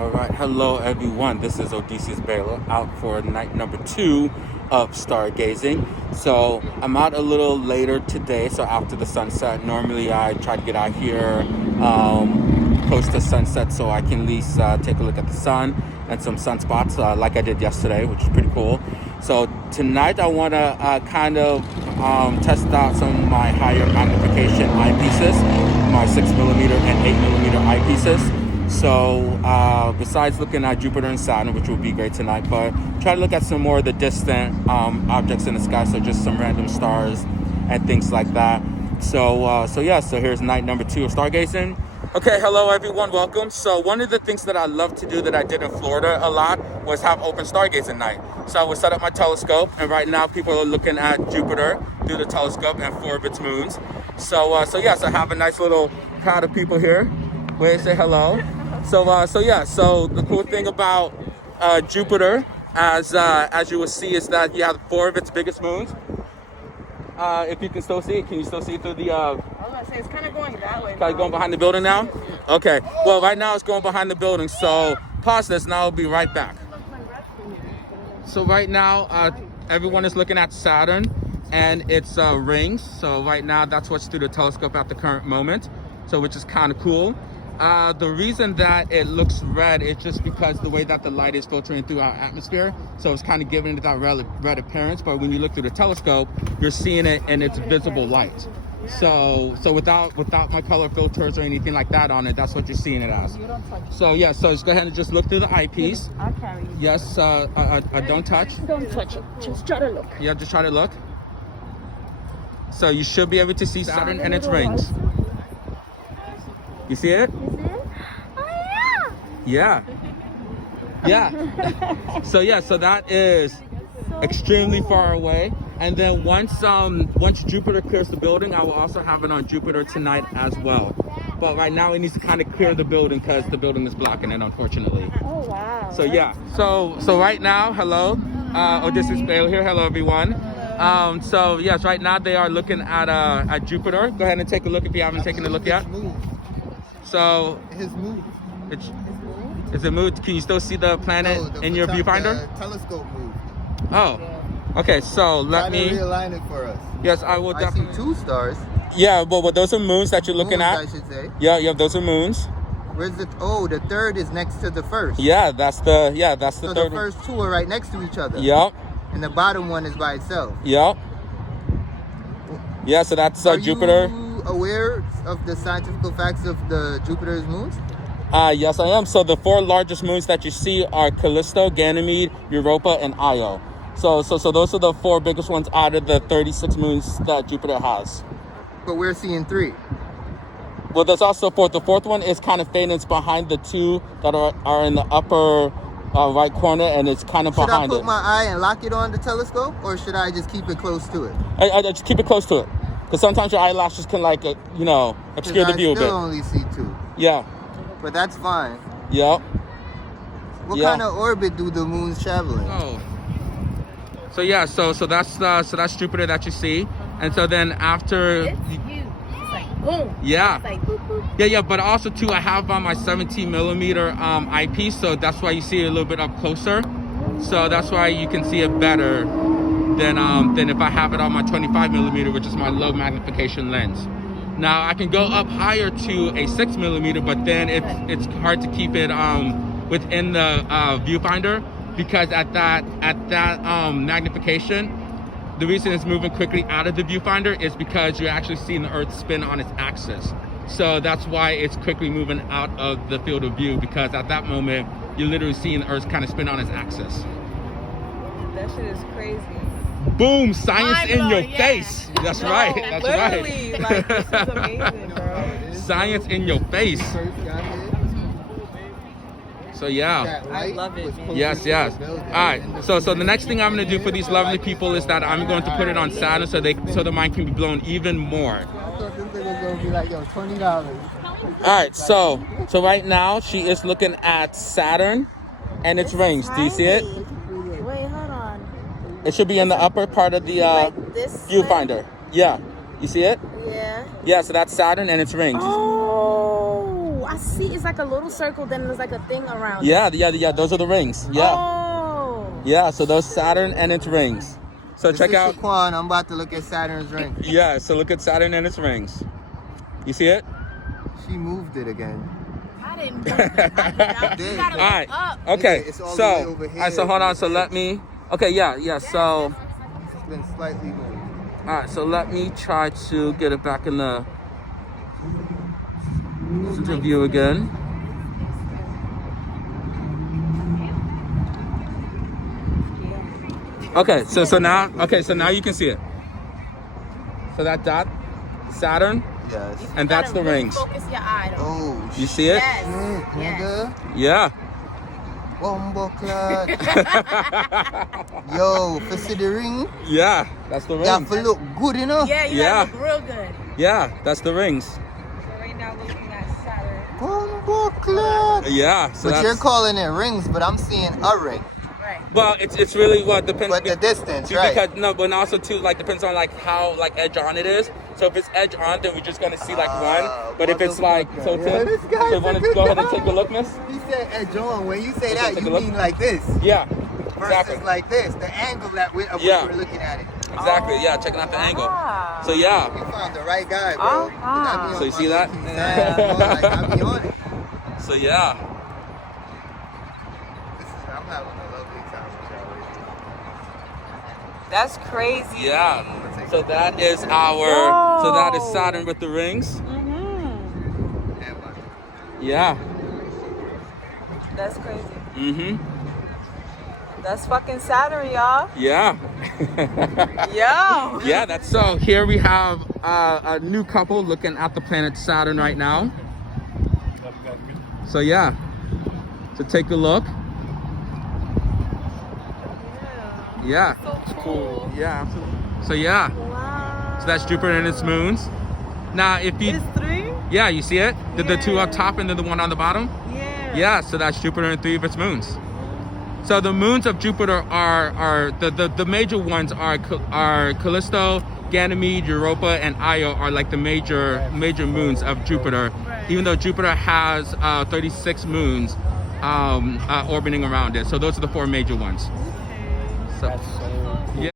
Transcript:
All right, hello everyone. This is Odysseus Baylor out for night number 2 of stargazing. So I'm out a little later today, so after the sunset. Normally I try to get out here close to sunset so I can at least take a look at the sun and some sunspots like I did yesterday, which is pretty cool. So tonight I want to kind of test out some of my higher magnification eyepieces, my 6mm and 8mm eyepieces. So besides looking at Jupiter and Saturn, which will be great tonight, but try to look at some more of the distant objects in the sky, so just some random stars and things like that. So here's night number 2 of stargazing. Okay, hello everyone, welcome. So one of the things that I love to do that I did in Florida a lot was have open stargazing night. So I would set up my telescope, and right now people are looking at Jupiter through the telescope and 4 of its moons. So I have a nice little crowd of people here. Wait, say hello. So the cool thing about Jupiter, as you will see, is that you have 4 of its biggest moons. If you can still see it, can you still see it through the? I was gonna say it's kind of going that way. Kind of going behind the building now. Okay. Well, right now it's going behind the building. So pause this. Now I'll be right back. So right now, everyone is looking at Saturn and its rings. So right now, that's what's through the telescope at the current moment. So which is kind of cool. The reason that it looks red is just because the way that the light is filtering through our atmosphere. So it's kind of giving it that red appearance. But when you look through the telescope, you're seeing it in its visible light. So without my color filters or anything like that on it, that's what you're seeing it as. So yeah, so just go ahead and just look through the eyepiece. I'll carry you. Yes, don't touch. Don't touch it. Just try to look. Yeah, just try to look. So you should be able to see Saturn and its rings. You see it? Oh yeah. Yeah. So that is extremely far away. And then once Jupiter clears the building, I will also have it on Jupiter tonight as well. But right now it needs to kind of clear the building because the building is blocking it, unfortunately. Oh wow. So yeah. So right now, hello. Odysseus Baylor here. Hello everyone. So yes, right now they are looking at Jupiter. Go ahead and take a look if you haven't taken a look yet. So his move. Is it moved? Can you still see the planet in your viewfinder? The telescope moved. Oh, okay. So let me realign it for us. Yes, I will definitely. I see 2 stars. Yeah, but those are moons that you're looking at. I should say. Yeah, those are moons. Where's the? Oh, the third is next to the first. Yeah, that's the so third. The first 2 are right next to each other. Yep. And the bottom one is by itself. Yep. Yeah, so that's Jupiter. Are you aware of the scientific facts of the Jupiter's moons? Yes, I am. So the 4 largest moons that you see are Callisto, Ganymede, Europa, and Io. So those are the 4 biggest ones out of the 36 moons that Jupiter has. But we're seeing 3. Well, there's also 4. The 4th one is kind of faint. It's behind the 2 that are in the upper right corner, and it's kind of behind it. Should I put my eye and lock it on the telescope, or should I just keep it close to it? I just keep it close to it. Because sometimes your eyelashes can obscure the view a bit. I still only see 2. Yeah. But that's fine. Yep. What kind of orbit do the moons travel in? Oh. So yeah, so that's Jupiter that you see, and so then after. It's huge. It's like boom. Yeah. It's like boop, boop. Yeah, but also too, I have on my 17mm eyepiece, so that's why you see it a little bit up closer. So that's why you can see it better than if I have it on my 25mm, which is my low magnification lens. Now I can go up higher to a 6mm, but then it's hard to keep it within the viewfinder, because at that magnification, the reason it's moving quickly out of the viewfinder is because you're actually seeing the Earth spin on its axis. So that's why it's quickly moving out of the field of view, because at that moment you're literally seeing the Earth kind of spin on its axis. That shit is crazy. Boom! Science in your yeah. face. That's right. That's literally, right. like, this is amazing, bro. Science in your face. So yeah. I love it, man. Yes. All right. So the next thing I'm gonna do for these lovely people is that I'm going to put it on Saturn so the mind can be blown even more. I thought this thing was gonna be like, $20. All right. So right now she is looking at Saturn and its rings. Do you see it? Wait, hold on. It should be in the upper part of the viewfinder. Yeah. You see it? Yeah. Yeah. So that's Saturn and its rings. Oh, I see. It's like a little circle. Then there's like a thing around. Yeah. Those are the rings. Yeah. Oh. Yeah. So those Saturn and its rings. So check out. Shaquan, I'm about to look at Saturn's ring. Yeah. So look at Saturn and its rings. You see it? She moved it again. I didn't move it. I did not. All right. Up. Okay. It's all the So way over all here. right. So hold on. So let me. Okay. Yeah. So. It's been slightly moved. All right. So let me try to get it back in the view again. Okay, so now you can see it. So that dot, Saturn, Yes. and that's the rings. Focus your eye. Though. Oh, You see it? Yes. nigga. Yeah. Bumbo clot. Yo, for see the ring, Yeah, that's the you have rings. to look good, you know? Yeah, you Yeah. gotta look real good. Yeah, that's the rings. So right now we're looking at Saturn. Bumbo clot. Yeah. So But you're that's, calling it rings, but I'm seeing a ring. Right. well, it's really what depends. But the distance, right? Because no, but also too like depends on like how like edge on it is. So if it's edge on, then we're just gonna see like one. But if it's like so, Yeah, this guy's so want a to good go ahead and guy. take a look, miss? He said edge on. When you say Let's that, take you a look. mean like this Yeah. versus Exactly. like this. The angle that we, of Yeah. which we're looking at it. Exactly. Yeah. Checking out the angle. Ah. So yeah. You found the right guy, bro. Uh-huh. So you see that? Yeah. Like, I be on it. So yeah. I'm having a lovely time with y'all. That's crazy. Yeah. So that is our. So that is Saturn with the rings. Mm-hmm. Yeah. That's crazy. Mhm. That's fucking Saturn, y'all. Yeah. Yo. Yeah. That's so. Here we have a new couple looking at the planet Saturn right now. So yeah. So take a look. Yeah. So cool. Yeah. Absolutely. So yeah. Wow. So that's Jupiter and its moons. Now if you. It's 3? Yeah, you see it? The two up top and then the one on the bottom? Yeah. Yeah, so that's Jupiter and 3 of its moons. So the moons of Jupiter are the major ones are Callisto, Ganymede, Europa, and Io are like the major moons of Jupiter. Right. Even though Jupiter has 36 moons orbiting around it. So those are the 4 major ones. Okay. So, yeah.